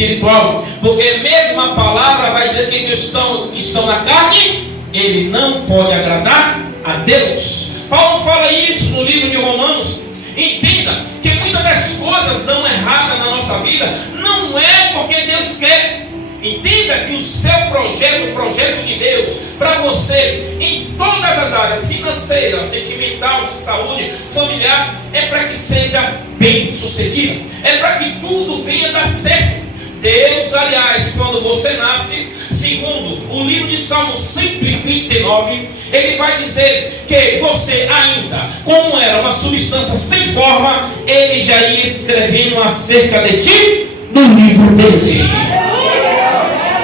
espiritual. Porque mesmo a palavra vai dizer que estão na carne, ele não pode agradar a Deus. Paulo fala isso no livro de Romanos. Entenda que muitas das coisas dão errada na nossa vida, não é porque Deus quer. Entenda que o seu projeto, o projeto de Deus para você, em todas as áreas, financeira, sentimental, saúde, familiar, é para que seja bem sucedido, é para que tudo venha dar certo. Deus, aliás, quando você nasce, segundo o livro de Salmo 139, ele vai dizer que você ainda, como era uma substância sem forma, ele já ia escrevendo acerca de ti no livro dele.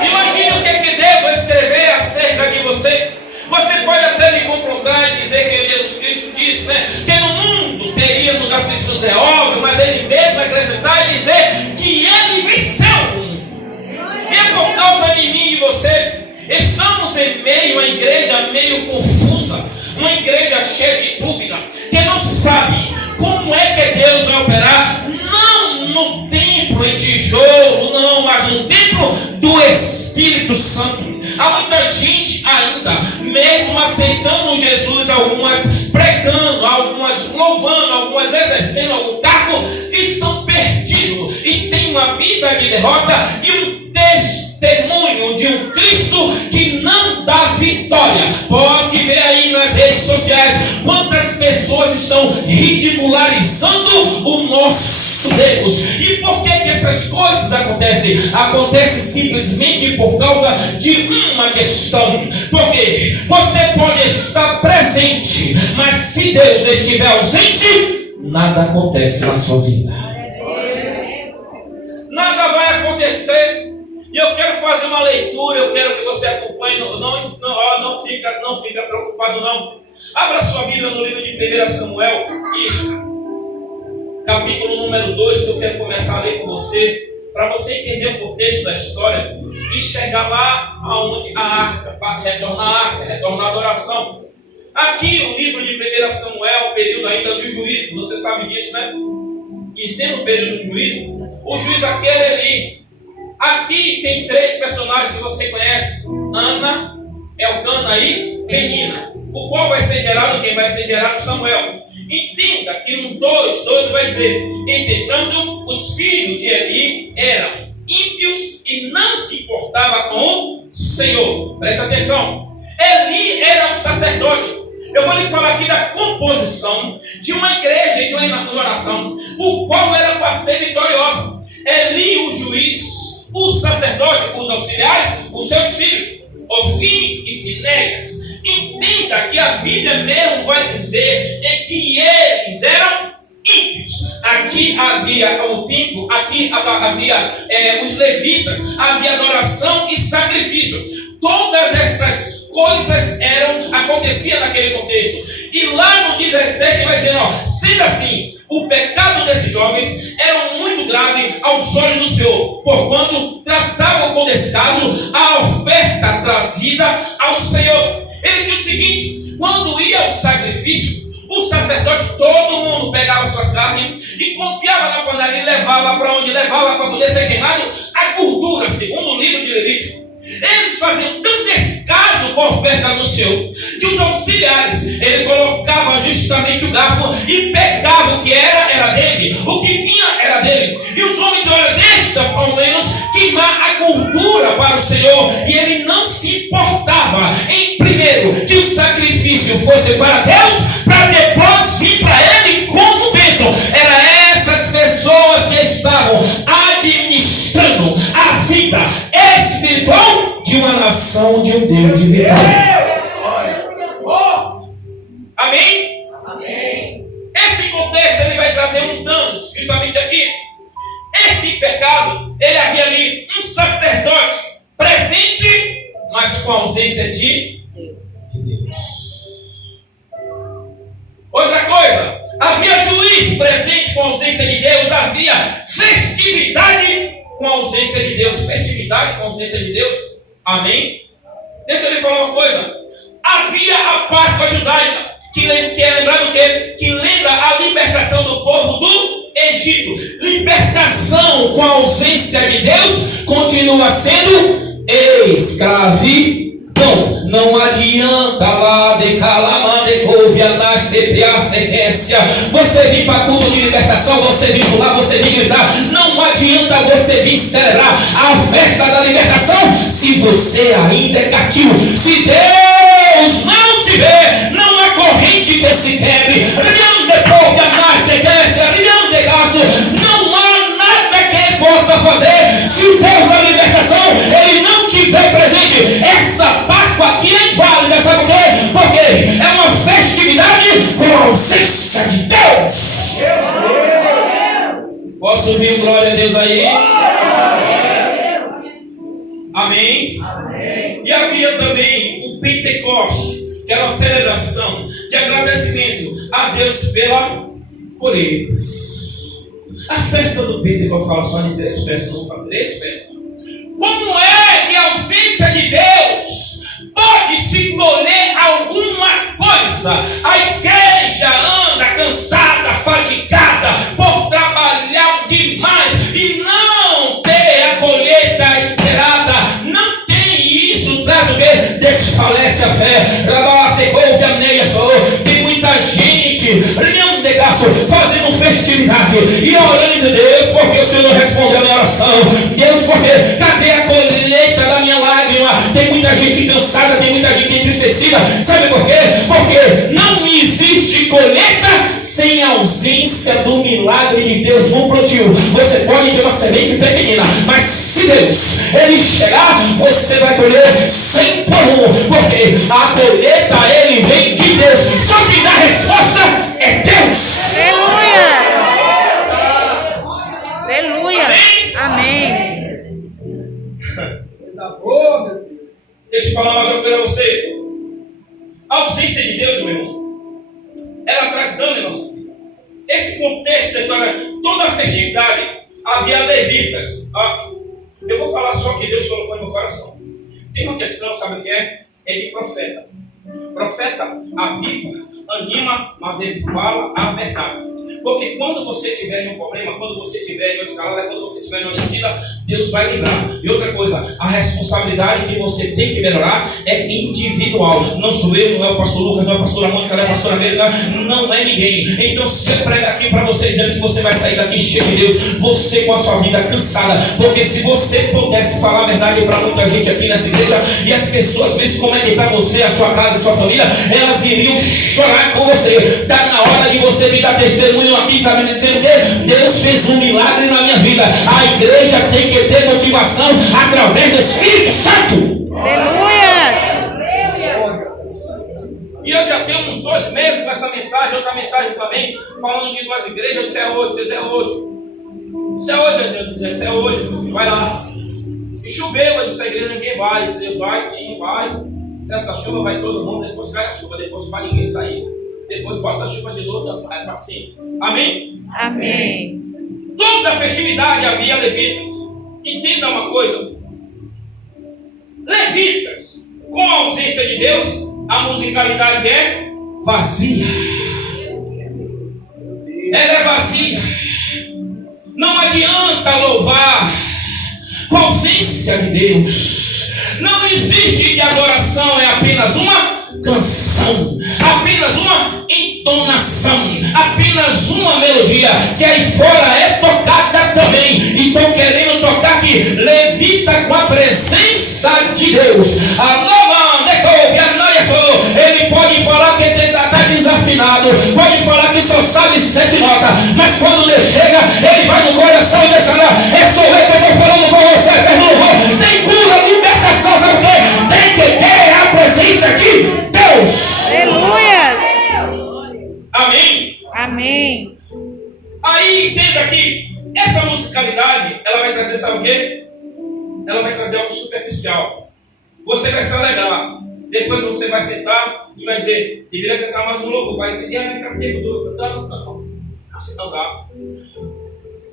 Imagina o que Deus vai escrever acerca de você. Você pode até me confrontar e dizer que Jesus Cristo disse, que no mundo teríamos aflições, é óbvio, mas ele mesmo acrescentar e dizer que ele venceu o mundo. E é por causa de mim e de você. Estamos em meio a igreja meio confusa, uma igreja cheia de dúvida, que não sabe como é que Deus vai operar, não no templo em tijolo, não, mas no templo do Espírito Santo. Há muita gente ainda, mesmo aceitando Jesus, algumas pregando, algumas louvando, algumas exercendo algum cargo, estão perdidos e têm uma vida de derrota e um testemunho de um Cristo que não dá vitória. Pode ver aí nas redes sociais quantas pessoas estão ridicularizando o nosso Deus. E por que essas coisas acontecem? Acontece simplesmente por causa de uma questão. Porque você pode estar presente, mas se Deus estiver ausente, nada acontece na sua vida. Nada vai acontecer. E eu quero fazer uma leitura, eu quero que você acompanhe, não fica preocupado não. Abra sua Bíblia no livro de 1 Samuel, isso, capítulo número 2, que eu quero começar a ler com você, para você entender o contexto da história e chegar lá aonde a arca, retornar a adoração. Aqui o livro de 1 Samuel, período ainda de juízo, você sabe disso, né? E sendo o período de juízo, o juiz aqui era Eli. Aqui tem três personagens que você conhece: Ana, Elcana e Penina, o qual vai ser gerado, quem vai ser gerado? Samuel. Entenda que no 2 vai dizer: entretanto, os filhos de Eli eram ímpios e não se importava com o Senhor. Presta atenção, Eli era um sacerdote. Eu vou lhe falar aqui da composição de uma igreja e de uma nação, o qual era para ser vitoriosa. Eli, o juiz, o sacerdote, os auxiliares, os seus filhos, Ofni e Finéias. Entenda que a Bíblia mesmo vai dizer que eles eram ímpios. Aqui havia o templo, aqui havia os levitas, havia adoração e sacrifício. Todas essas coisas aconteciam naquele contexto. E lá no 17 vai dizer, sendo assim, o pecado desses jovens era muito grave aos olhos do Senhor, porquanto tratavam com descaso a oferta trazida ao Senhor. Ele diz o seguinte: quando ia ao sacrifício, o sacerdote, todo mundo pegava suas carnes e cozinhava na panela e levava para onde levava para poder ser queimado a gordura, segundo o livro de Levítico. Eles faziam tão descaso com a oferta do Senhor que os auxiliares, ele colocava justamente o garfo e pegava o que era dele, o que vinha era dele. E os homens, olha, deixa ao menos queimar a gordura para o Senhor. E ele não se importava em primeiro que o sacrifício fosse para Deus, para depois vir para ele como bênção. Era essas pessoas que estavam administrando a vida espiritual de uma nação, de um Deus de vitória. Amém? Amém. Esse contexto ele vai trazer um dano justamente aqui. Esse pecado, ele havia ali um sacerdote presente, mas com a ausência de Deus. Outra coisa, havia juiz presente com a ausência de Deus, havia festividade com a ausência de Deus. Festividade com a ausência de Deus. Amém? Deixa eu lhe falar uma coisa. Havia a Páscoa judaica, que é lembrado o quê? Que lembra a libertação do povo do Egito. Libertação com a ausência de Deus continua sendo escravidão. Não adianta lá de você vir para culto de libertação, você vir pular, você vir gritar. Não adianta você vir celebrar a festa da libertação se você ainda é cativo. Se Deus não te vê, não há corrente que se quebre. Não há nada que ele possa fazer se o Deus da libertação ele não tiver presente. Essa Páscoa aqui é inválida, sabe por quê? Porque é uma festividade com a ausência de Deus. Posso ouvir um glória a Deus aí? Amém? Amém. E havia também o Pentecoste, que era uma celebração de agradecimento a Deus pela colheita. A festa do Pentecostes fala só de 3 festas, não fala 3 festas. Como é que a ausência de Deus pode se colher alguma coisa? A igreja anda cansada, fadigada por trabalhar demais e não ter a colheita esperada. Não tem isso, traz o que? Desfalece a fé. Tem muita gente fazendo festividade e orando a Deus porque o Senhor não respondeu a minha oração. Deus, porque cadê a colheita da minha lágrima? Tem muita gente cansada, tem muita gente entristecida. Sabe por quê? Porque não existe colheita sem a ausência do milagre de Deus no plantio. Você pode ter uma semente pequenina, mas se Deus ele chegar, você vai colher 100 por 1, porque a colheita ele vem de Deus. Só que dá resposta é Deus. Aleluia. Aleluia. Amém. Deixa eu falar mais uma coisa a você. A ausência de Deus, meu irmão, ela traz dano em nossa vida. Esse contexto da história, toda a festividade, havia levitas. Eu vou falar só o que Deus colocou no meu coração. Tem uma questão, sabe o que é? É de profeta. Profeta aviva, anima, mas ele fala a verdade. Porque quando você tiver em um problema, quando você tiver em uma escalada, quando você tiver em uma descida, Deus vai livrar. E outra coisa, a responsabilidade que você tem que melhorar é individual. Não sou eu, não é o pastor Lucas, não é a pastora Mônica, não é a pastora Meira, não é ninguém. Então se eu prego aqui para você dizendo que você vai sair daqui cheio de Deus, você com a sua vida cansada. Porque se você pudesse falar a verdade para muita gente aqui nessa igreja, e as pessoas vissem como é que está você, a sua casa, a sua família, elas iriam chorar com você. Está na hora de você vir dar testemunho aqui, sabe, dizendo que Deus fez um milagre na minha vida. A igreja tem que ter motivação através do Espírito Santo. Aleluia. E eu já tenho uns 2 meses com essa mensagem, outra mensagem também, falando de 2 igrejas. Eu disse: é hoje, Deus, é hoje. Isso é hoje, Deus, isso é hoje, vai lá. E choveu, eu disse: a igreja ninguém vai. Eu disse: Deus, vai sim, vai. Se essa chuva vai todo mundo, depois cai a chuva, depois para ninguém sair. Depois bota a chuva de novo, vai para cima. Amém? Amém. Toda festividade havia levitas. Entenda uma coisa. Levitas, com a ausência de Deus, a musicalidade é vazia. Ela é vazia. Não adianta louvar com a ausência de Deus. Não existe de adoração, é apenas uma canção, apenas uma entonação, apenas uma melodia que aí fora é tocada também. E estão querendo tocar aqui, levita com a presença de Deus. Ele pode falar que está desafinado, pode falar que só sabe 7 notas, mas quando ele chega, ele vai no coração e deixa lá: é só eu que estou falando com você, perdão. Tem cura, libertação, sabe o quê? Tem que ter a presença de Deus. Aleluia. Amém? Amém. Aí entenda que essa musicalidade, ela vai trazer, sabe o quê? Ela vai trazer algo superficial. Você vai se alegrar. Depois você vai sentar e vai dizer: deveria cantar mais um louvor. Vai ficar o tempo todo cantando. Não. Assim não dá.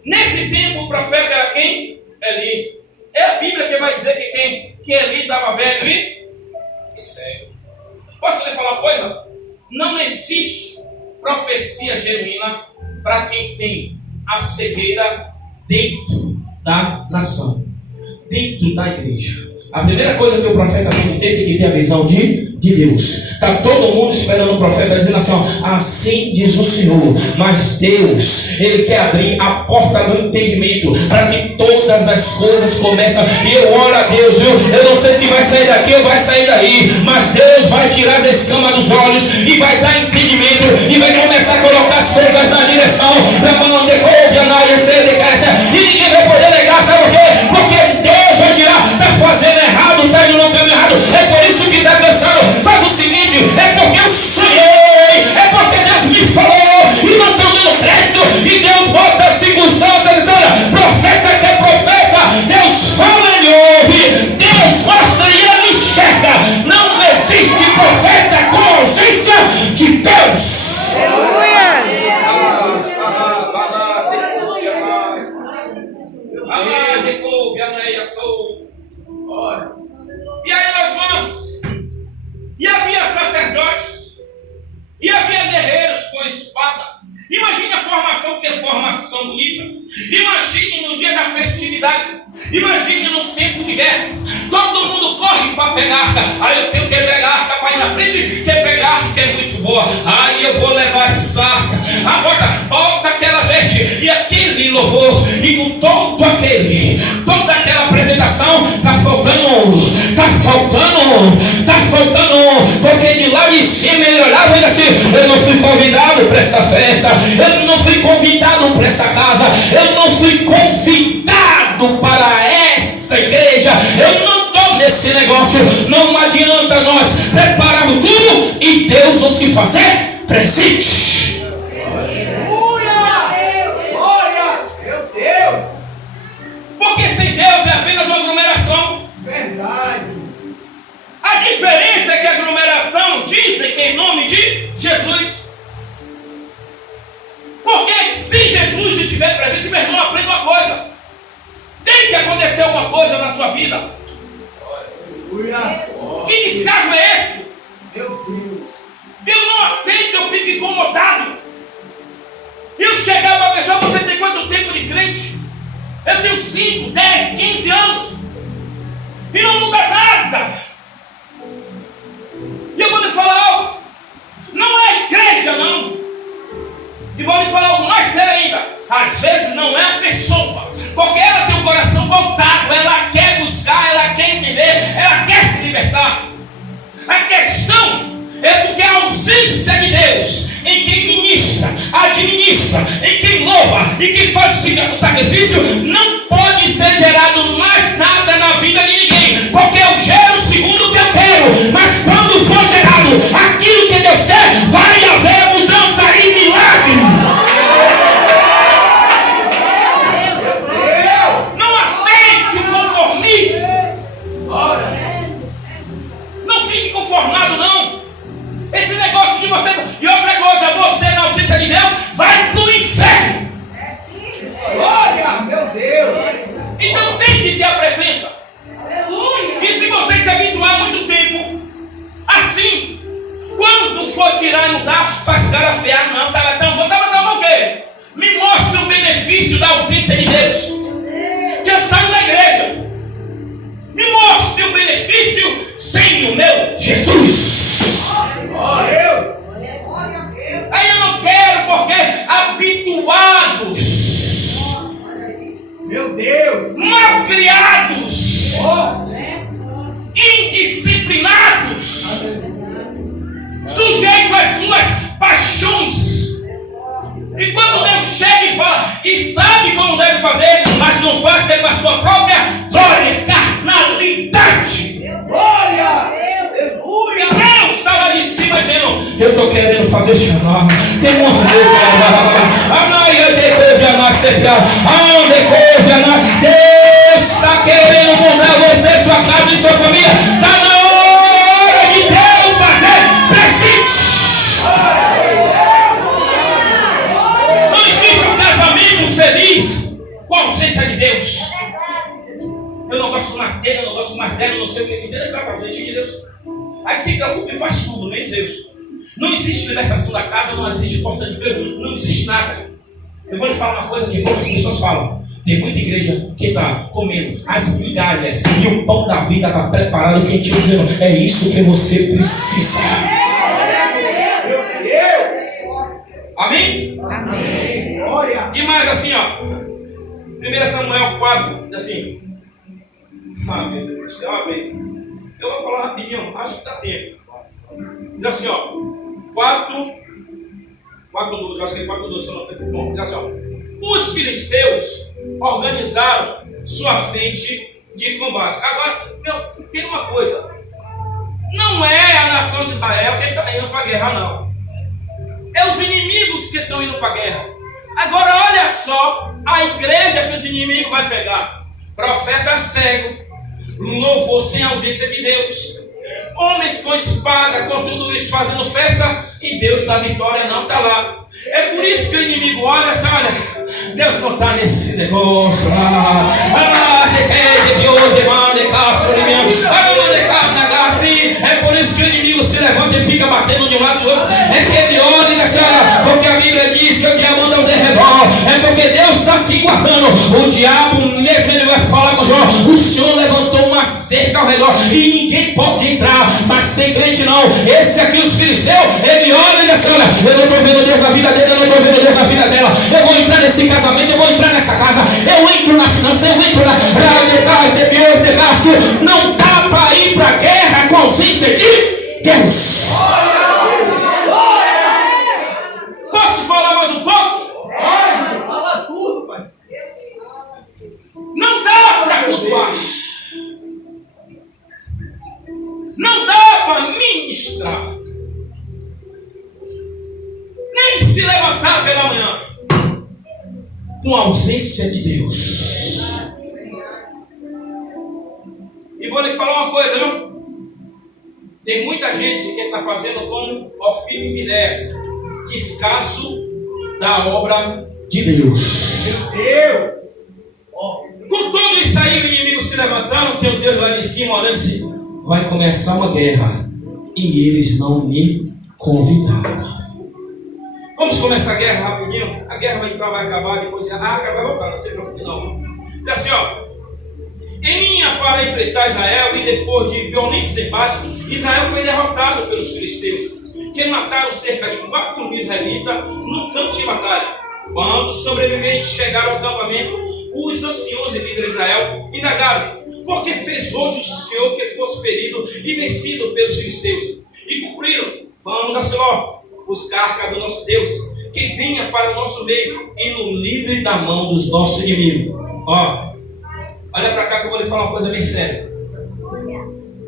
Nesse tempo o profeta era quem? Eli. É a Bíblia que vai dizer que quem? Que Eli estava velho e cego. Posso lhe falar uma coisa? Não existe profecia genuína para quem tem a cegueira dentro da nação, dentro da igreja. A primeira coisa que o profeta tem que ter a visão de Deus. Está todo mundo esperando o profeta dizendo assim, ó, assim diz o Senhor. Mas Deus, Ele quer abrir a porta do entendimento para que todas as coisas comecem. E eu oro a Deus, viu? Eu não sei se vai sair daqui ou vai sair daí, mas Deus vai tirar as escamas dos olhos e vai dar entendimento e vai começar a colocar as coisas na direção da mão de e ninguém vai poder negar, sabe por quê? Porque Deus vai tirar, está fazendo errado, está indo no caminho errado. É por isso que está pensando, faz o seguinte, é porque eu sonhei, é porque Deus me falou e não estão dando crédito, e Deus bota as circunstâncias dizendo, olha, profeta que é profeta, Deus fala e ouve, Deus mostra e ele enxerga. Não existe profeta com a ausência de Deus. E aí nós vamos. E havia sacerdotes. E havia guerreiros com espada. Imagine a formação, que é formação bonita. Imagine no dia da festividade. Imagine num tempo de guerra. Todo mundo corre para pegar arca. Aí eu tenho que pegar arca para ir na frente. Quer pegar arca, que é muito boa. Aí eu vou levar essa arca. Agora, bota aquela veste. E aquele louvor. E com todo aquele. Toda aquela apresentação. Está faltando. Porque de lá de cima ele olhava e disse assim, eu não fui convidado para essa festa. Eu não fui convidado para essa casa. Eu não fui convidado para essa igreja. Eu não estou nesse negócio. Não adianta nós prepararmos tudo e Deus não se fazer presente. Glória! Meu Deus! Porque sem Deus é apenas uma aglomeração. Verdade! A diferença é que a aglomeração dizem que é em nome de Jesus. Porque se Jesus estiver presente, meu irmão, aprenda uma coisa. Tem que acontecer alguma coisa na sua vida. Aleluia! Que descaso é esse? Meu Deus! Eu não aceito, eu fico incomodado. Eu chegar para a pessoa, você tem quanto tempo de crente? Eu tenho 5, 10, 15 anos. E não muda nada. E eu vou lhe falar algo. Não é igreja, não. E vou lhe falar algo mais sério ainda. Às vezes não é a pessoa. Porque ela tem o coração voltado. Ela quer buscar, ela quer entender. Ela quer se libertar. A questão é porque a ausência de Deus em quem ministra, administra, em quem louva e quem faz o sacrifício, não pode ser gerado mais nada na vida de ninguém. Porque eu gero segundo o que eu quero. Mas quando for gerado aquilo que Deus quer, vai haver mudança e milagre. Não aceite o conformismo. Não fique conformado, não. Esse negócio de você... E outra coisa, você na ausência de Deus vai pro inferno. Glória! Meu Deus! Então tem que ter a presença. E se você se habituar muito tempo assim, quando for tirar e não dá, faz cara feia. Não, estava tão bom. Estava tão bom o quê? Me mostre o benefício da ausência de Deus. Que eu saio da igreja. Me mostre o benefício sem o meu Jesus. Glória! Aí eu não quero, porque habituados, Meu Deus! mal criados, Oh! indisciplinados, sujeitos às suas paixões. E quando Deus chega e fala, e sabe como deve fazer, mas não faz, que é com a sua própria glória, carnalidade. Glória! E Aleluia! Deus estava ali em cima dizendo, eu estou querendo fazer chamar. Tem uma Deus está querendo mudar você, sua casa e sua família. Está na hora de Deus fazer presente. Não existe um casamento feliz com a ausência de Deus. Eu não gosto mais dele, eu não gosto mais dela, eu não sei o que é dele, para presente de Deus. Aí se preocupa e faz tudo, nem Deus. Não existe libertação da casa, não existe porta de emprego, não existe nada. Eu vou lhe falar uma coisa que muitas pessoas falam. Tem muita igreja que está comendo as migalhas e o pão da vida está preparado. Quem te dizendo, é isso que você precisa. Amém? Amém. Glória. E mais assim, ó. 1 Samuel 4, assim. Ah, meu Deus do céu, amém. Eu vou falar rapidinho, acho que dá tempo. Diz assim, ó. 4:12, acho que é 4:12, se eu não estou bom. Diz assim, ó. Os filisteus organizaram sua frente de combate. Agora, tem uma coisa. Não é a nação de Israel que está indo para a guerra, não. É os inimigos que estão indo para a guerra. Agora olha só a igreja que os inimigos vão pegar. Profeta cego, louvor sem ausência de Deus, homens com espada, com tudo isso fazendo festa, e Deus da vitória não está lá. É por isso que o inimigo olha assim, olha, Deus não está nesse negócio. É por isso que o inimigo se levanta e fica batendo de um lado do outro. É que ele olha e diz, olha, porque a Bíblia diz que o diabo anda ao derredor. É porque Deus está se guardando. O diabo mesmo, ele vai falar com Jó, o Senhor levantou uma cerca ao redor e ninguém pode entrar. Mas tem crente não. Esse aqui, os filisteus, ele olha e diz, olha, eu não estou vendo Deus na vida dele, eu não estou vendo Deus na vida dela. Eu vou entrar nesse casamento, eu vou entrar nessa casa, eu entro na finança, eu entro na... Não dá para ir para a guerra com a ausência de Deus. Posso falar mais um pouco? Fala tudo, pai. Não dá para cultuar. Não dá para ministrar. Nem se levantar pela manhã com a ausência de Deus. E vou lhe falar uma coisa, viu? Tem muita gente que está fazendo como Ofílio e Finéias, que escasso da obra de Deus. Meu Deus. Com tudo isso aí, o inimigo se levantando, tem o Deus lá de cima olhando assim, vai começar uma guerra e eles não me convidaram. Vamos começar a guerra rapidinho? A guerra vai entrar, vai acabar, depois a arca vai voltar, não sei para que não. E assim, ó. Vinha para enfrentar Israel e depois de violentos embates, Israel foi derrotado pelos filisteus, que mataram cerca de 4.000 israelitas no campo de batalha. Quando os sobreviventes chegaram ao acampamento, os anciãos e líderes de Israel indagaram: por que fez hoje o Senhor que fosse ferido e vencido pelos filisteus? E cumpriram: vamos a Siló, buscar a arca do nosso Deus, que vinha para o nosso meio e nos livre da mão dos nossos inimigos. Ó, olha para cá que eu vou lhe falar uma coisa bem séria.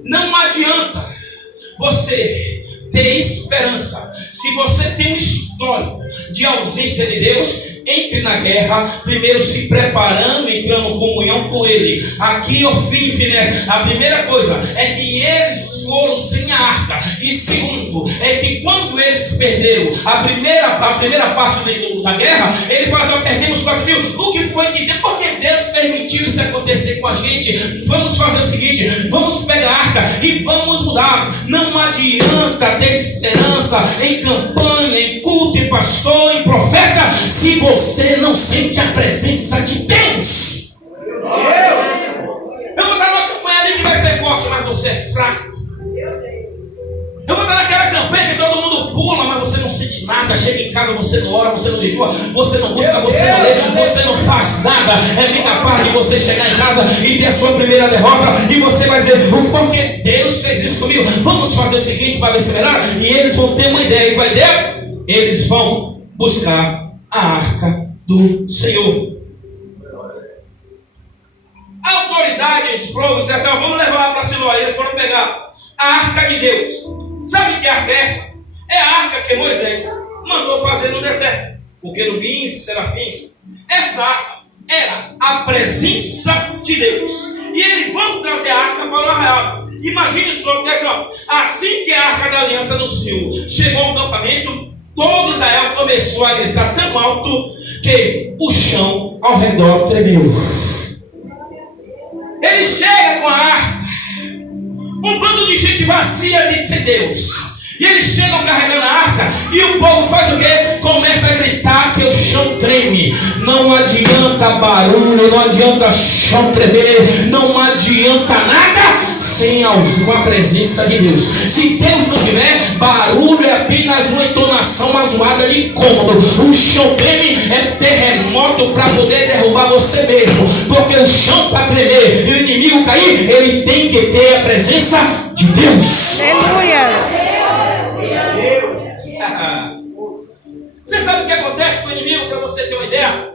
Não adianta você ter esperança. Se você tem um histórico de ausência de Deus, entre na guerra, primeiro se preparando, entrando em comunhão com Ele. Aqui, Ofílio e Finéias, a primeira coisa é que eles foram sem a arca. E segundo, é que quando eles perderam a primeira parte da guerra, ele fala assim: perdemos 4.000. O que foi que deu? Porque Deus permitiu isso acontecer com a gente. Vamos fazer o seguinte: vamos pegar a arca e vamos mudar. Não adianta ter esperança em campanha, em culto, em pastor, em profeta, se você não sente a presença de Deus. Eu vou estar numa campanha ali que vai ser forte, mas você é fraco. Eu vou estar naquela campanha que todo mundo pula, mas você não sente nada. Chega em casa, você não ora, você não jejua, você não busca, você não lê, você não faz nada. É bem capaz de você chegar em casa e ter a sua primeira derrota, e você vai dizer: porque Deus fez isso comigo. Vamos fazer o seguinte para ver se melhora. E eles vão ter uma ideia. E qual é a ideia? Eles vão buscar a arca do Senhor. A autoridade, os povos disseram assim: vamos levar para Siló. Eles foram pegar a arca de Deus. Sabe que arca é essa? É a arca que Moisés mandou fazer no deserto, com querubins e serafins. Essa arca era a presença de Deus. E eles vão trazer a arca para o arraial. Imagine só, assim que a arca da aliança do Senhor chegou ao acampamento, todo Israel começou a gritar tão alto que o chão ao redor tremeu. Ele chega com a arca, um bando de gente vazia de Deus. E eles chegam carregando a arca. E o povo faz o quê? Começa a gritar que o chão treme. Não adianta barulho, não adianta chão tremer, não adianta nada com a presença de Deus. Se Deus não tiver, barulho é apenas uma entonação, uma zoada de cômodo. O chão treme é terremoto para poder derrubar você mesmo. Porque o chão para tremer e o inimigo cair, ele tem que ter a presença de Deus. Aleluia. Você sabe o que acontece com o inimigo, para você ter uma ideia?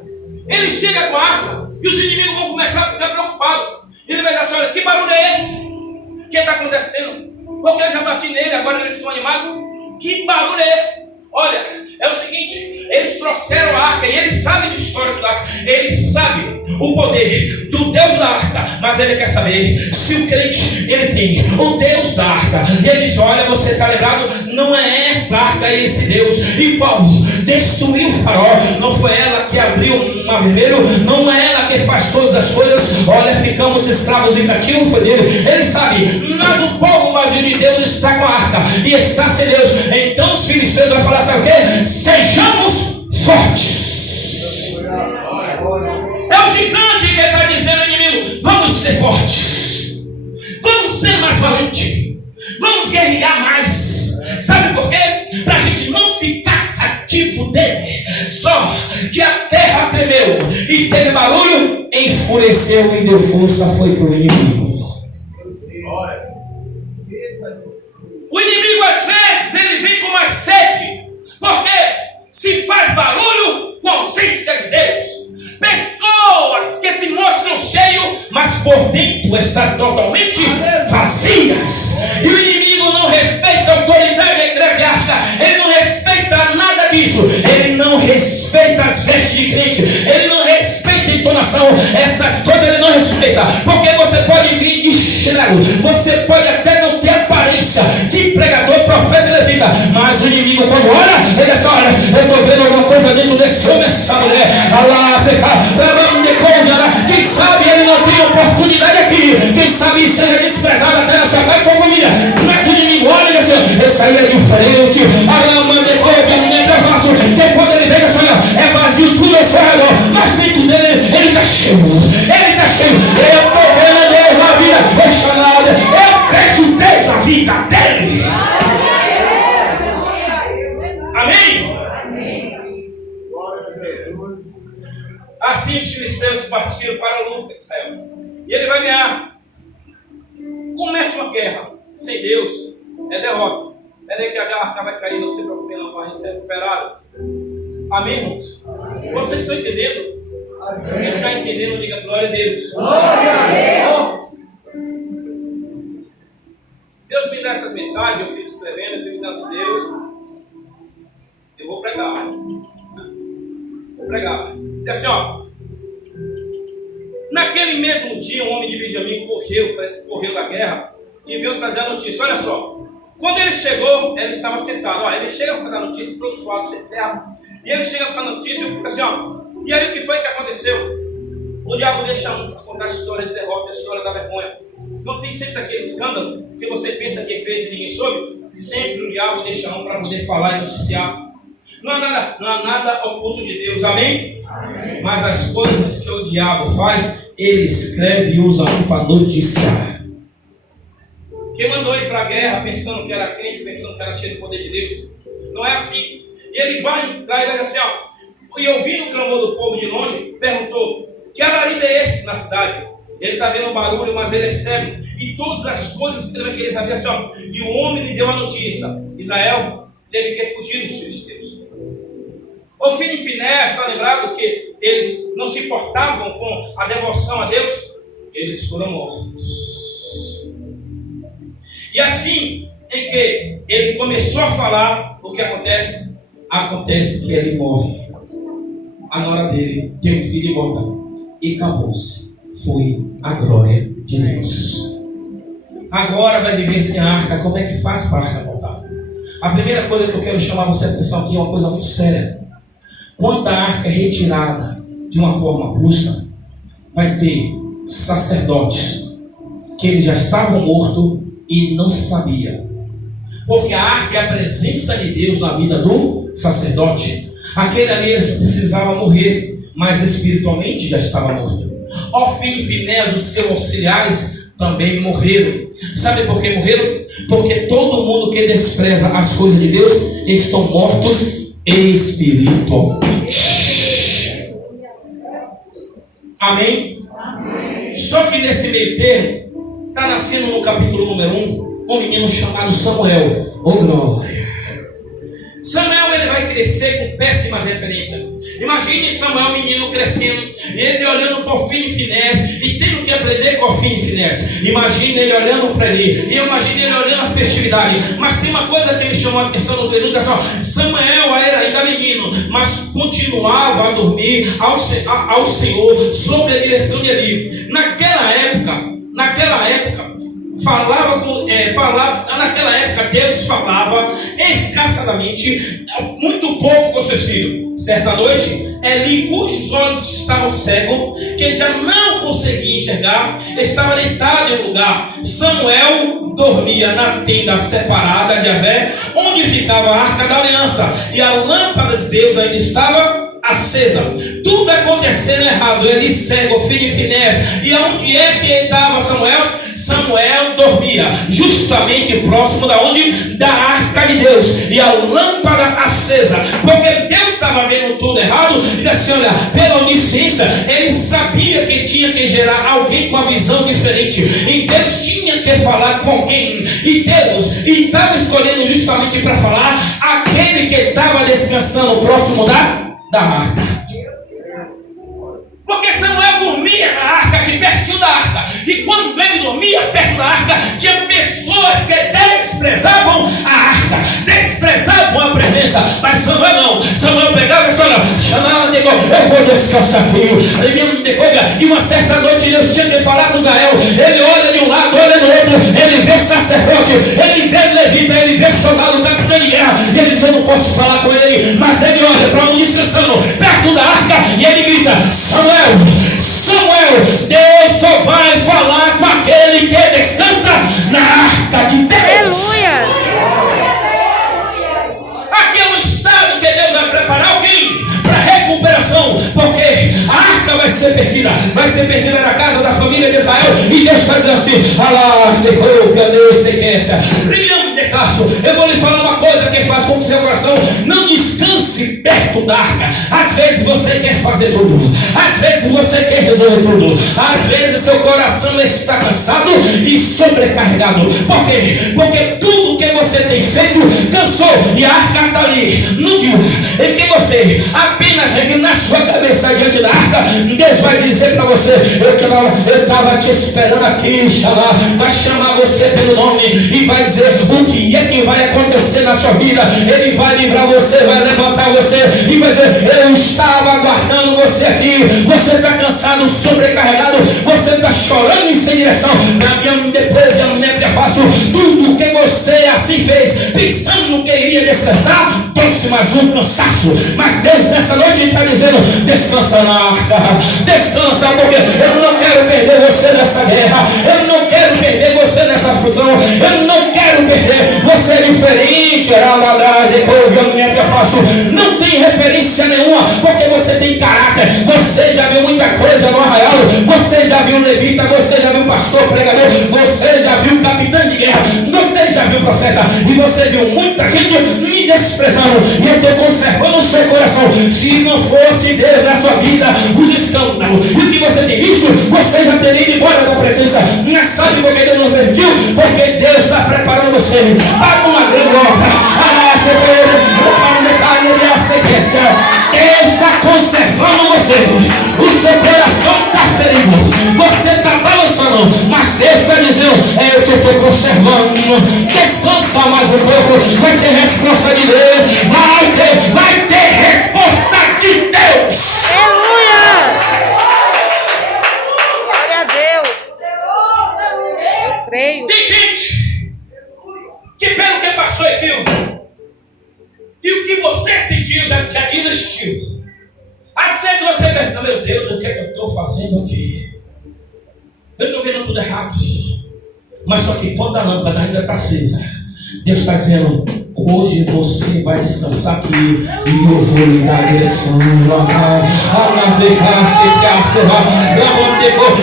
Ele chega com a arca e os inimigos vão começar a ficar preocupados. Ele vai dizer assim: olha, que barulho é esse? O que está acontecendo? Porque eu já bati nele, agora eles estão animados. Que barulho é esse? Olha, é o seguinte, eles trouxeram a arca e eles sabem da história da arca, eles sabem o poder do Deus da arca, mas ele quer saber se o crente, ele tem o Deus da arca. E ele diz: olha, você está lembrado? Não é essa arca, é esse Deus. E Paulo destruiu o farol, não foi ela que abriu um mar vermelho, não é ela que faz todas as coisas. Olha, ficamos escravos e cativos, foi dele. Ele sabe, mas o povo vazio de Deus está com a arca e está sem Deus. Então os filisteus vão falar: sabe o quê? Sejamos fortes. É o gigante que está dizendo ao inimigo: vamos ser fortes, vamos ser mais valentes, vamos guerrear mais. Sabe por quê? Para a gente não ficar cativo dele. Só que a terra tremeu e teve barulho, enfureceu e deu força, foi para o inimigo. O inimigo às vezes ele vem com uma sede, porque se faz barulho com a ausência de Deus. Pessoas que se mostram cheios, mas por dentro estão totalmente vazias. E o inimigo não respeita a autoridade eclesiástica, ele não respeita nada disso, ele não respeita as vestes de crente, ele não respeita a entonação, essas coisas ele não respeita. Porque você pode vir de chinelo, você pode até não ter aparência de pregador, profeta e levita, mas o inimigo, quando olha, ele diz: olha, eu estou vendo alguma coisa dentro desse homem, essa mulher. Quem sabe ele não tem oportunidade aqui, quem sabe seja desprezado até na sua casa e sua família, mas o inimigo olha e diz: esse aí é diferente. É fácil, que quando ele vem assim, é vazio tudo ao seu redor, mas dentro dele ele está cheio, ele está cheio. Eu estou vendo Deus na vida, é chamado, eu cresço Deus na vida dele. Amém? Assim os filisteus partiram para a luta de Israel. E ele vai ganhar. Começa uma guerra sem Deus, é derrota. É daí que a arca vai cair, não se preocupe não, para a gente ser recuperado. Amém, irmãos? Vocês estão entendendo? Quem está entendendo, diga glória a Deus. Glória a Deus. Deus me dá essas mensagens, eu fico escrevendo, eu fico dizendo: Deus, eu vou pregar. Vou pregar. E assim, ó. Naquele mesmo dia, um homem de Benjamim correu da guerra e veio trazer a notícia. Olha só. Quando ele chegou, ele estava sentado. Ó, ele chega para dar a notícia, todo suado, cheio de terra. E ele chega para a notícia e fica assim, ó. E aí o que foi que aconteceu? O diabo deixa um para contar a história de derrota, a história da vergonha. Não tem sempre aquele escândalo que você pensa que fez e ninguém soube? Sempre o diabo deixa um para poder falar e noticiar. Não há nada oculto de Deus, amém? Amém? Mas as coisas que o diabo faz, ele escreve e usa um para noticiar. Quem mandou ir para a guerra pensando que era crente, pensando que era cheio do poder de Deus? Não é assim. E ele vai entrar e vai dizer assim, ó. E ouvindo o clamor do povo de longe, perguntou: que alarido é esse na cidade? Ele está vendo o barulho, mas ele é cego. E todas as coisas que ele sabia assim, ó. E o homem lhe deu a notícia: Israel teve que fugir dos filisteus. Ofni e Finéias, está lembrado que eles não se importavam com a devoção a Deus? Eles foram mortos. E assim, em que ele começou a falar, o que acontece? Acontece que ele morre. A nora dele tem um filho imortal. E acabou-se. Foi a glória de Deus. Agora vai viver sem a arca. Como é que faz para a arca voltar? A primeira coisa que eu quero chamar você a atenção aqui é uma coisa muito séria. Quando a arca é retirada de uma forma brusca, vai ter sacerdotes que eles já estavam mortos e não sabiam. Porque a arca é a presença de Deus na vida do sacerdote. Aquele ali ele precisava morrer, mas espiritualmente já estava morto. Ofni e Finéias, os seus auxiliares, também morreram. Sabe por que morreram? Porque todo mundo que despreza as coisas de Deus estão mortos espiritualmente. Amém? Amém. Só que nesse meio termo, está nascendo no capítulo número 1, um menino chamado Samuel. Oh glória! Samuel ele vai crescer com péssimas referências. Imagine Samuel, menino, crescendo, e ele olhando para Ofni e Finéias e tendo que aprender com Ofni e Finéias. Imagine ele olhando para ele, e eu imagino ele olhando a festividade. Mas tem uma coisa que me chamou a atenção no 3, Samuel era ainda menino, mas continuava a dormir ao Senhor sob a direção de Eli. Naquela época, naquela época Deus falava escassadamente, muito pouco com seus filhos. Certa noite, Eli, cujos olhos estavam cegos, que já não conseguia enxergar, estava deitado em um lugar. Samuel dormia na tenda separada de Javé, onde ficava a arca da aliança, e a lâmpada de Deus ainda estava acesa. Tudo acontecendo errado. Eli cego, Ofni e Finéias. E aonde é que estava Samuel? Samuel dormia justamente próximo da onde? Da arca de Deus, e a lâmpada acesa, porque Deus estava vendo tudo errado. E assim, olha, pela onisciência, ele sabia que tinha que gerar alguém com a visão diferente, e Deus tinha que falar com alguém, e Deus estava escolhendo justamente para falar aquele que estava descansando próximo da arca. Porque Samuel dormia na arca, aqui pertinho da arca. E quando ele dormia perto da arca, tinha pessoas que desprezavam a arca, desprezavam a presença. Mas Samuel não. Samuel pegava e falava: eu vou descansar aqui. E uma certa noite Deus tinha que falar com Israel. Ele olha de um lado, olha do outro. Ele vê sacerdote, ele vê levita, ele vê soldado, capitão de guerra. E ele diz: eu não posso falar com ele. Mas ele olha para um descansando perto da arca e ele grita: Samuel, Deus só vai falar com aquele que descansa na arca de Deus. Aleluia! Aqui é um estado que Deus vai preparar alguém para recuperação, porque a arca vai ser perdida na casa da família de Israel. E Deus está dizendo assim: eu vou lhe falar uma coisa que faz com que seu coração não descanse perto da arca. Às vezes você quer fazer tudo, às vezes você quer resolver tudo, às vezes seu coração está cansado e sobrecarregado. Por quê? Porque tudo que você tem feito cansou, e a arca está ali no dia em que você apenas reclinar sua cabeça diante da arca. Deus vai dizer para você: eu estava te esperando aqui, vai chamar você pelo nome e vai dizer o que é que vai acontecer na sua vida. Ele vai livrar você, vai levantar você e vai dizer: eu estava aguardando você aqui. Você está cansado, sobrecarregado, você está chorando e sem direção. Depois eu não faço tudo que você assim fez, pensando no que iria descansar, trouxe mais um cansaço. Mas Deus nessa noite está dizendo: descansa na arca, descansa, porque eu não quero perder você nessa guerra, eu não quero perder você nessa fusão, eu não quero perder você diferente. Não tem referência nenhuma, porque você tem caráter. Você já viu muita coisa no arraial, você já viu levita, você já viu pastor, pregador, você já viu capitão de guerra, você já viu profeta, e você viu muita gente me desprezando, e eu estou conservando o seu coração. Se não fosse Deus na sua vida, os escândalos e o que você tem visto, você já teria ido embora da presença. Mas sabe por que Deus não permitiu? Porque Deus está preparando você para uma grande obra. Deus está conservando você. O seu coração está ferido, você está balançando, mas Deus está dizendo: é eu que estou conservando. Descansa mais um pouco, vai ter resposta de Deus, vai ter resposta de Deus. Aleluia! Glória a Deus. Eu creio. Tem gente que pelo que passou e viu, e o que você sentiu já desistiu. Às vezes você pergunta: meu Deus, o que é que eu estou fazendo aqui? Eu estou vendo tudo errado. Mas só que quando a lâmpada ainda está acesa, Deus está dizendo: hoje você vai descansar aqui e eu vou lhe dar a direção.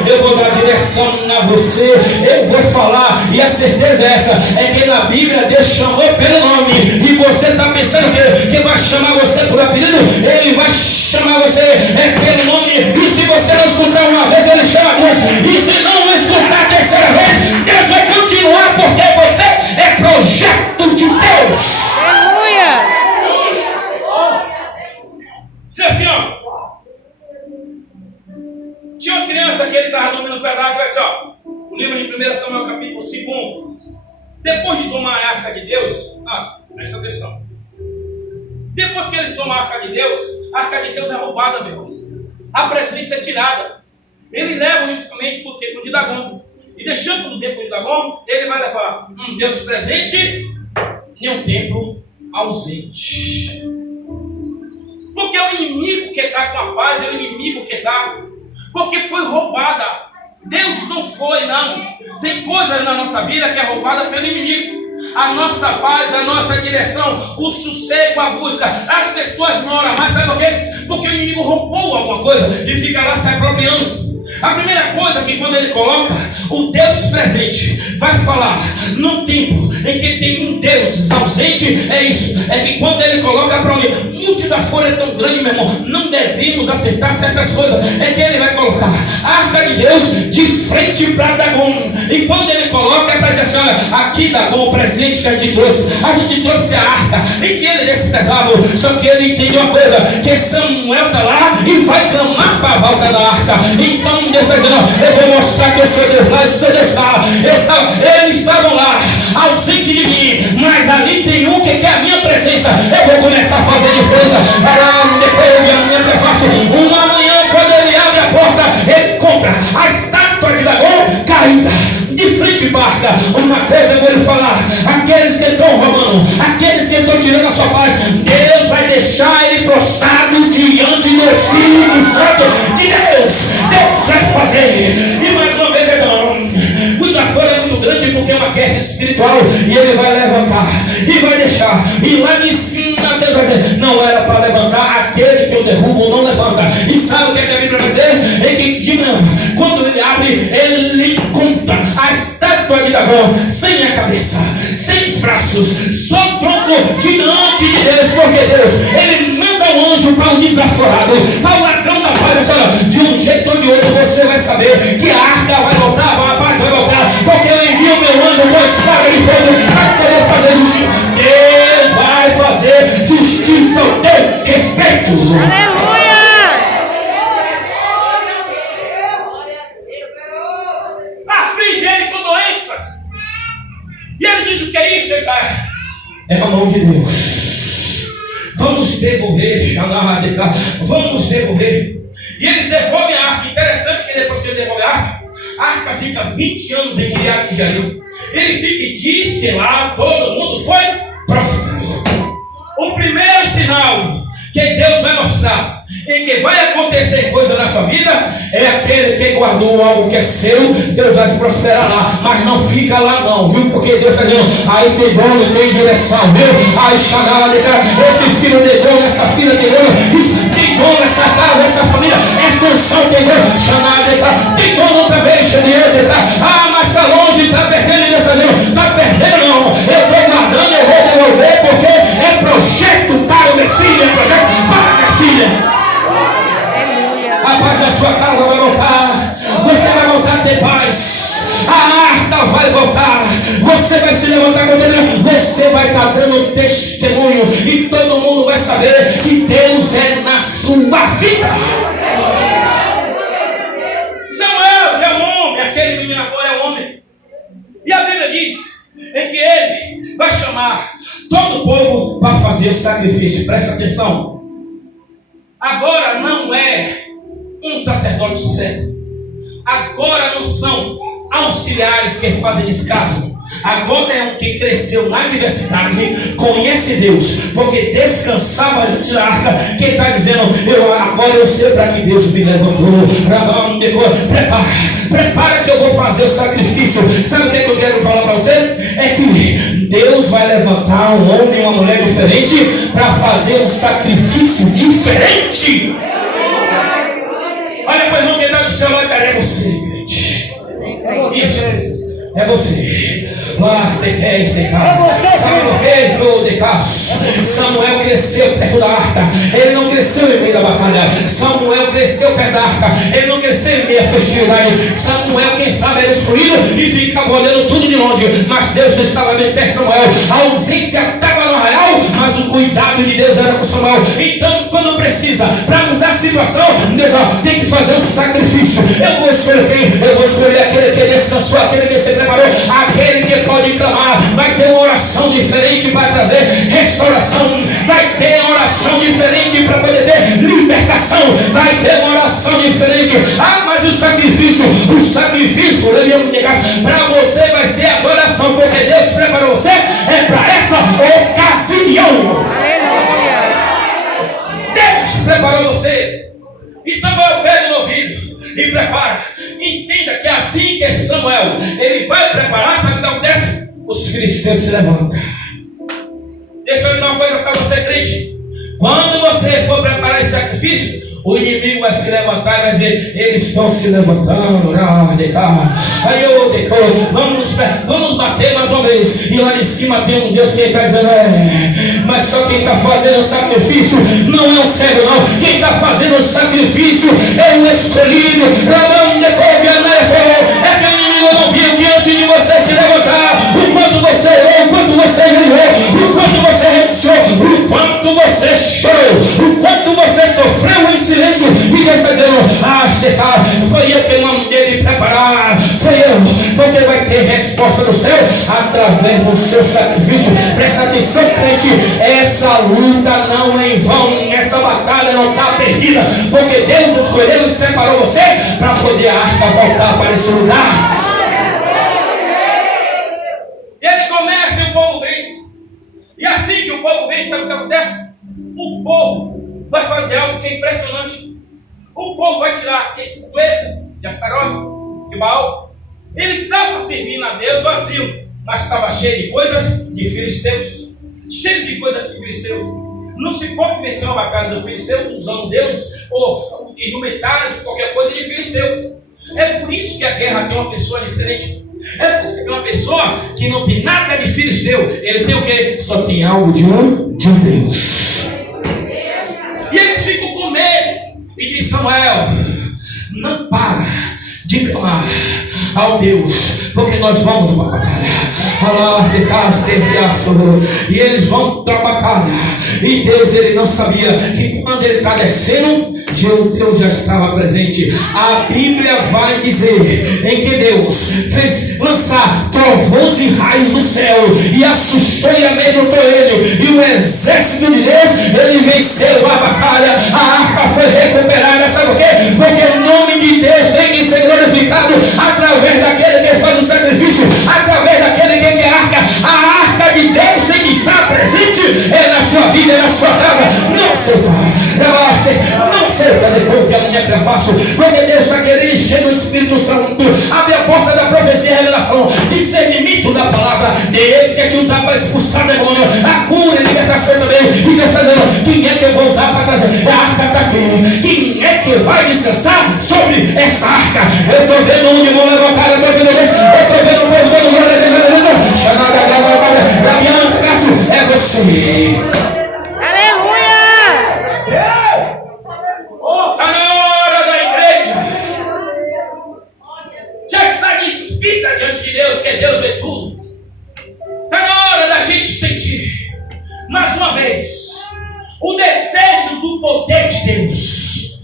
Eu vou dar direção a você. Eu vou falar. E a certeza é essa: é que na Bíblia Deus chamou pelo nome. E você está pensando que vai chamar você por apelido? Ele vai chamar você pelo nome. E se você não escutar uma vez, ele chama Deus. E se não escutar a terceira vez, Deus vai continuar, porque você é projeto de Deus. Aleluia. Diz assim, ó. Tinha uma criança que ele estava dormindo no pedaço, vai assim, ó. O livro de 1 Samuel, capítulo 2. Depois de tomar a arca de Deus, presta atenção. Depois que eles tomam a arca de Deus é roubada, meu irmão. A presença é tirada. Ele leva justamente para o templo de Dagom. E deixando no templo de Dagom, ele vai levar um Deus presente e um templo ausente. Porque o inimigo que está com a paz é o inimigo que está. Porque foi roubada. Deus não foi, não. Tem coisas na nossa vida que é roubada pelo inimigo. A nossa paz, a nossa direção, o sossego, a busca. As pessoas não oram mais, sabe por quê? Porque o inimigo roubou alguma coisa e fica lá se apropriando. A primeira coisa que quando ele coloca o Deus presente, vai falar num tempo em que tem um Deus ausente, é isso, é que quando ele coloca para onde, o desaforo é tão grande, meu irmão, não devemos aceitar certas coisas, é que ele vai colocar a arca de Deus de frente para Dagom, e quando ele coloca é para dizer assim, olha, aqui Dagom, o presente que a gente trouxe a arca, e que ele desprezava, só que ele entendeu uma coisa, que Samuel está lá e vai clamar para a volta da arca, então Deus está dizendo, eu vou mostrar que eu sou Deus lá, eu sou Deus lá. Eles estavam lá, ausente de mim, mas ali tem um que quer a minha presença. Eu vou começar a fazer diferença. Depois eu vi a minha prefácio. Uma manhã, quando ele abre a porta, ele encontra a estátua de Dagom caída de frente para a arca. Uma coisa eu vou lhe falar: aqueles que estão roubando, aqueles que estão tirando a sua paz, Deus vai deixar ele prostrado diante do Espírito Santo de Deus. Deus vai fazer. E mais uma vez, então, o desaforo é muito grande porque é uma guerra espiritual. E ele vai levantar e vai deixar. E lá em cima Deus vai dizer: não era para levantar, aquele que eu derrubo não levanta. E sabe o que a Bíblia vai dizer? É que de manhã, quando ele abre, ele encontra a estátua de Dagom sem a cabeça, sem os braços, só tronco diante de Deus. Porque Deus, ele manda um anjo para o desaforado, para o ladrão da paz. Olha, de um jeito ou de outro você vai saber que a arca vai voltar, a paz vai voltar, porque eu envio o meu anjo com a espada de fogo para poder fazer justiça. Deus vai fazer justiça ao teu respeito. Aleluia. Aflige ele com doenças. E ele diz: o que é isso? É a mão de Deus. Vamos devolver. Vamos devolver. E eles devolvem a arca. Interessante que depois que ele devolve a arca fica 20 anos em Kiriat Jearim. Ele fica e diz que lá todo mundo foi prosperado. O primeiro sinal que Deus vai mostrar em que vai acontecer coisa na sua vida é aquele que guardou algo que é seu. Deus vai te prosperar lá, mas não fica lá não, viu? Porque Deus está dizendo: aí tem dono, tem direção, viu? Aí esse filho de dono, essa filha de dono, tem dono essa casa, essa família, essa unção tem dono, tem dono também, mas está longe, está perdendo. Deus está dizendo: está perdendo não, eu estou guardando, eu vou devolver, porque é projeto para o meu filho, é projeto para a minha filha. A paz da sua casa vai voltar. Você vai voltar a ter paz. A arca vai voltar. Você vai se levantar com Deus. Você vai estar dando testemunho. E todo mundo vai saber que Deus é na sua vida. Samuel já é um homem. Aquele menino agora é um homem. E a Bíblia diz que ele vai chamar todo o povo para fazer o sacrifício. Presta atenção. Agora não é um sacerdote cego. Agora não são auxiliares que fazem esse caso. Agora é um que cresceu na diversidade, conhece Deus, porque descansava diante da arca, que está dizendo: agora eu sei para que Deus me levantou. Prepara, prepara que eu vou fazer o sacrifício. Sabe o que eu quero falar para você? É que Deus vai levantar um homem e uma mulher diferente para fazer um sacrifício diferente. Olha para o irmão que está do seu lado, cara, é você, crente. Isso. É você. Samuel cresceu perto da arca. Ele não cresceu em meio da batalha. Samuel cresceu perto da arca. Ele não cresceu em meio à festividade. Samuel, quem sabe, era escolhido e ficava olhando tudo de longe. Mas Deus não estava bem perto de Samuel. A ausência estava no arraial, mas o cuidado de Deus era com Samuel. Então, quando precisa, para mudar a situação, Deus tem que fazer um sacrifício. Eu vou escolher quem? Eu vou escolher aquele que descansou, aquele que se preparou, aquele que pode clamar. Vai ter uma oração diferente para trazer restauração. Vai ter uma oração diferente para poder ter libertação. Vai ter uma oração diferente. Ah, mas o sacrifício para você vai ser adoração, porque Deus preparou você é para essa ocasião. Aleluia. Deus preparou você. E Samuel pega no ouvido e prepara. Entenda que assim que é Samuel, ele vai preparar, sabe o que acontece? Os filisteus se levantam. Deixa eu dizer uma coisa para você, crente. Quando você for preparar esse sacrifício, o inimigo vai se levantar e vai dizer: eles estão se levantando. Aí eu vamos bater mais uma vez. E lá em cima tem um Deus que está dizendo: mas só quem está fazendo o sacrifício não é um cego, não. Quem está fazendo o sacrifício é um escolhido. É que o inimigo não viu que antes de você se levantar, o quanto você orou, o quanto você jejuou, o quanto você renunciou, o quanto você chorou, o quanto você sofreu em silêncio. E Deus está dizendo: foi eu que mandei preparar, foi eu, porque vai ter resposta do céu através do seu sacrifício. Presta atenção, crente, essa luta não é em vão, essa batalha não está perdida, porque Deus escolheu e separou você para poder a arca voltar para esse lugar. E ele começa e o povo vem. E assim que o povo vem, sabe o que acontece? O povo vai fazer algo que é impressionante. O povo vai tirar estatuetas de Astarote, de Baal. Ele estava servindo a Deus vazio, mas estava cheio de coisas de filisteus. Cheio de coisas de filisteus. Não se pode vencer uma batalha de filisteus usando Deus ou indumentários ou qualquer coisa de filisteu. É por isso que a guerra tem uma pessoa diferente. É porque tem uma pessoa que não tem nada de filisteu. Ele tem o quê? Só tem algo de um Deus. E eles ficam com medo. E diz: Samuel, não para de clamar ao Deus, porque nós vamos para a batalha. E eles vão para a batalha. E Deus, ele não sabia que quando ele está descendo, Deus já estava presente. A Bíblia vai dizer em que Deus fez lançar trovões e raios do céu e assustou e amedrontou ele. E o exército de Deus, ele venceu a batalha. A arca foi recuperada. Sabe por quê? Porque o nome de Deus tem que ser glorificado através daquele que faz o sacrifício, através daquele que quer a arca. A arca de Deus tem que estar presente na sua vida, na sua casa. Não aceita. Não aceita depois que a minha é fácil. Porque Deus está querendo encher o Espírito Santo. Abre a porta da profecia e revelação. Discernimento da palavra. Deus quer te usar para expulsar demônio. A cura e a libertação também. E Deus está dizendo: quem é que eu vou usar para trazer? A arca está aqui. Quem é que vai descansar sobre essa arca? Eu estou vendo um demônio levantado. Eu estou vendo Deus. Eu estou vendo o povo dando glória a Deus. É você. Aleluia. Está na hora da igreja. Já está despida diante de Deus, que Deus é tudo. Está na hora da gente sentir mais uma vez o desejo do poder de Deus,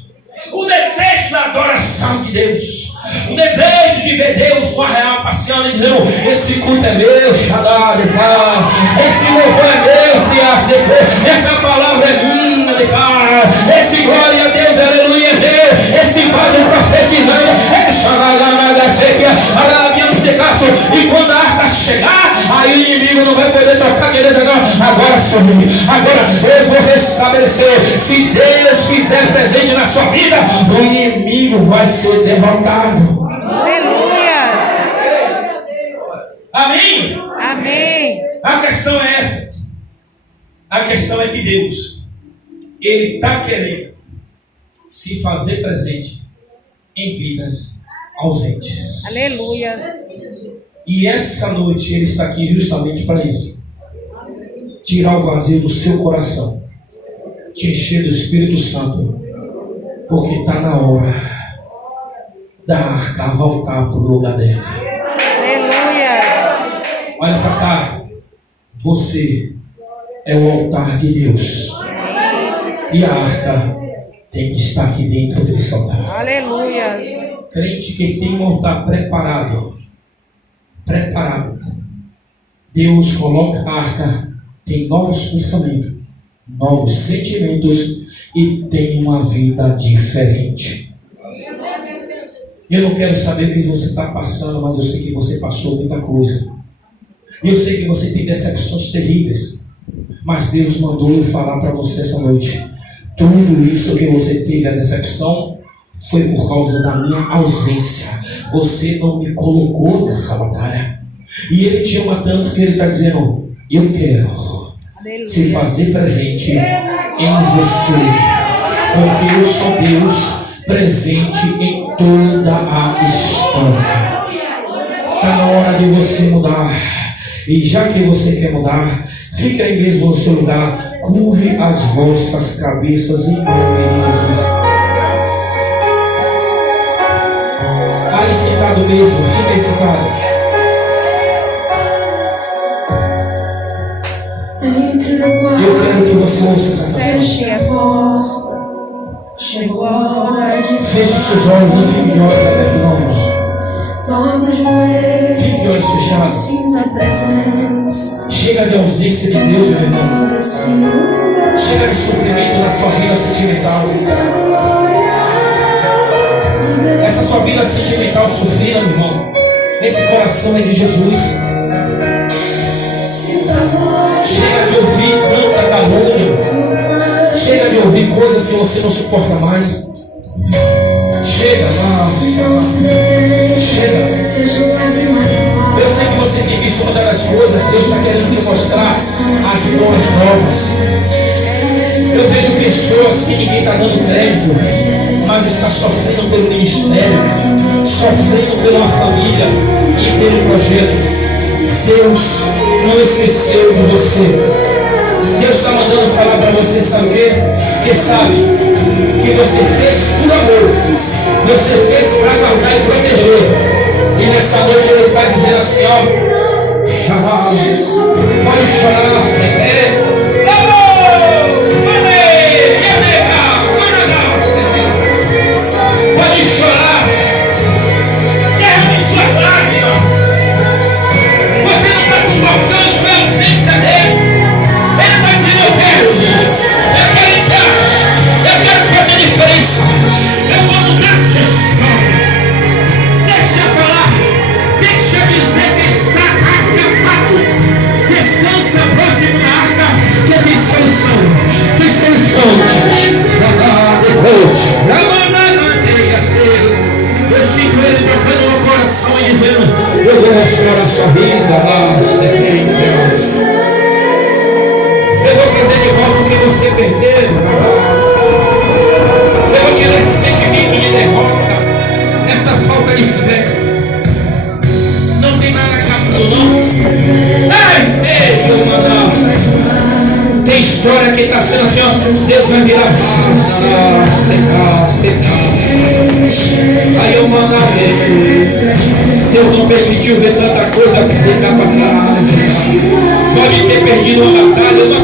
o desejo da adoração de Deus, o desejo de ver Deus no arraial passeando e dizendo: esse culto é meu, Shaddai de Pai, esse louvor é meu, Crias de Pai, essa palavra é minha de Pai, esse glória a Deus, aleluia é meu, esse vaso profetizando é Shaddai da Sequia, e quando a arca chegar, aí o inimigo não vai poder tocar aquele Deus, não. Agora sou eu, agora eu vou restabelecer. Se Deus fizer presente na sua vida, o inimigo vai ser derrotado. Amém? Amém. A questão é essa. A questão é que Deus, Ele está querendo se fazer presente em vidas ausentes. Aleluia. E essa noite Ele está aqui justamente para isso. Tirar o vazio do seu coração. Te encher do Espírito Santo. Porque está na hora da arca voltar para o lugar dela. Aleluia. Olha para cá. Você é o altar de Deus. E a arca tem que estar aqui dentro desse altar. Aleluia. Crente que tem um altar preparado. Deus coloca a arca, tem novos pensamentos, novos sentimentos e tem uma vida diferente. Eu não quero saber o que você está passando, mas eu sei que você passou muita coisa. Eu sei que você tem decepções terríveis. Mas Deus mandou eu falar para você essa noite. Tudo isso que você teve, a decepção, foi por causa da minha ausência. Você não me colocou nessa batalha. E Ele te ama tanto que Ele está dizendo: eu quero se fazer presente em você. Porque eu sou Deus presente em toda a história. Está na hora de você mudar. E já que você quer mudar, fica aí mesmo no seu lugar. Curve as vossas cabeças em nome de Jesus. Aí sentado mesmo, fica aí sentado. Eu quero que você ouça essa canção. Feche a porta. Chegou a hora de Feche seus olhos, não fique de olhos abertos, não. Fique de olhos fechados. Chega de ausência de Deus, meu irmão. Chega de sofrimento na sua vida sentimental. Essa sua vida sentimental sofrida, meu irmão, esse coração é de Jesus. Chega de ouvir tanta calúnia. Chega de ouvir coisas que você não suporta mais. Chega, chega. Eu sei que você tem visto uma das coisas. Deus está querendo te mostrar as boas novas. Eu vejo pessoas que ninguém está dando crédito, mas está sofrendo pelo ministério, sofrendo pela família e pelo projeto. Deus não esqueceu de você. Deus está mandando falar para você, sabe o quê? Porque sabe que você fez por amor, você fez para guardar e proteger. E nessa noite Ele está dizendo assim, ó, pode chorar, pode chorar, derrame sua lágrima. Você não está se importando com a ausência dele. Ele está dizendo: eu quero estar, eu quero fazer diferença, eu vou mudar sua história. Deixa eu falar, deixa eu dizer que está acampado. Descansa próximo da arca, que tem solução, tem solução. Eu sinto Ele tocando no coração e dizendo: eu vou restaurar a sua vida. Eu vou trazer de volta o que você perdeu. Eu vou tirar esse sentimento de derrota, essa falta de fé. Não tem nada capaz não. Tem história que está sendo assim, ó. Deus vai virar aí eu mando a ver. Deus não permitiu ver tanta coisa que ficar para trás. Pode ter perdido uma batalha, eu não